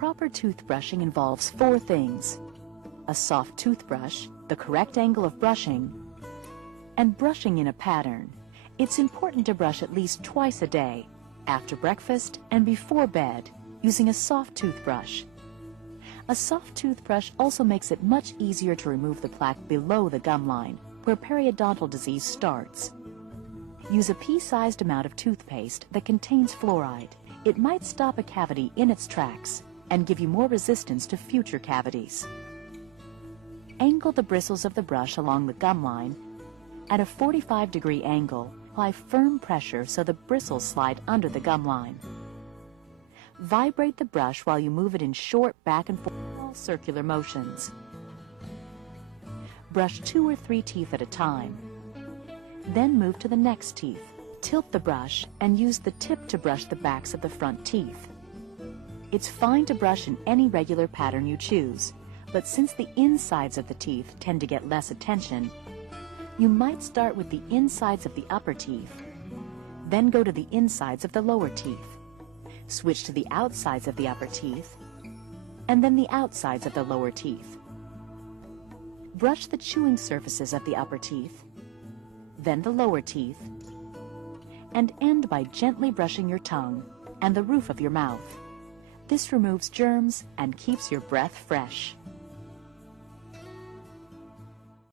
Proper toothbrushing involves 4 things: a soft toothbrush, the correct angle of brushing, and brushing in a pattern. It's important to brush at least twice a day, after breakfast and before bed, using a soft toothbrush. A soft toothbrush also makes it much easier to remove the plaque below the gum line, where periodontal disease starts. Use a pea-sized amount of toothpaste that contains fluoride. It might stop a cavity in its tracks and give you more resistance to future cavities. Angle the bristles of the brush along the gum line at a 45-degree angle. Apply firm pressure so the bristles slide under the gum line. Vibrate the brush while you move it in short back and forth circular motions. Brush 2 or 3 teeth at a time. Then move to the next teeth. Tilt the brush and use the tip to brush the backs of the front teeth. It's fine to brush in any regular pattern you choose, but since the insides of the teeth tend to get less attention, you might start with the insides of the upper teeth, then go to the insides of the lower teeth, switch to the outsides of the upper teeth, and then the outsides of the lower teeth. Brush the chewing surfaces of the upper teeth, then the lower teeth, and end by gently brushing your tongue and the roof of your mouth. This removes germs and keeps your breath fresh.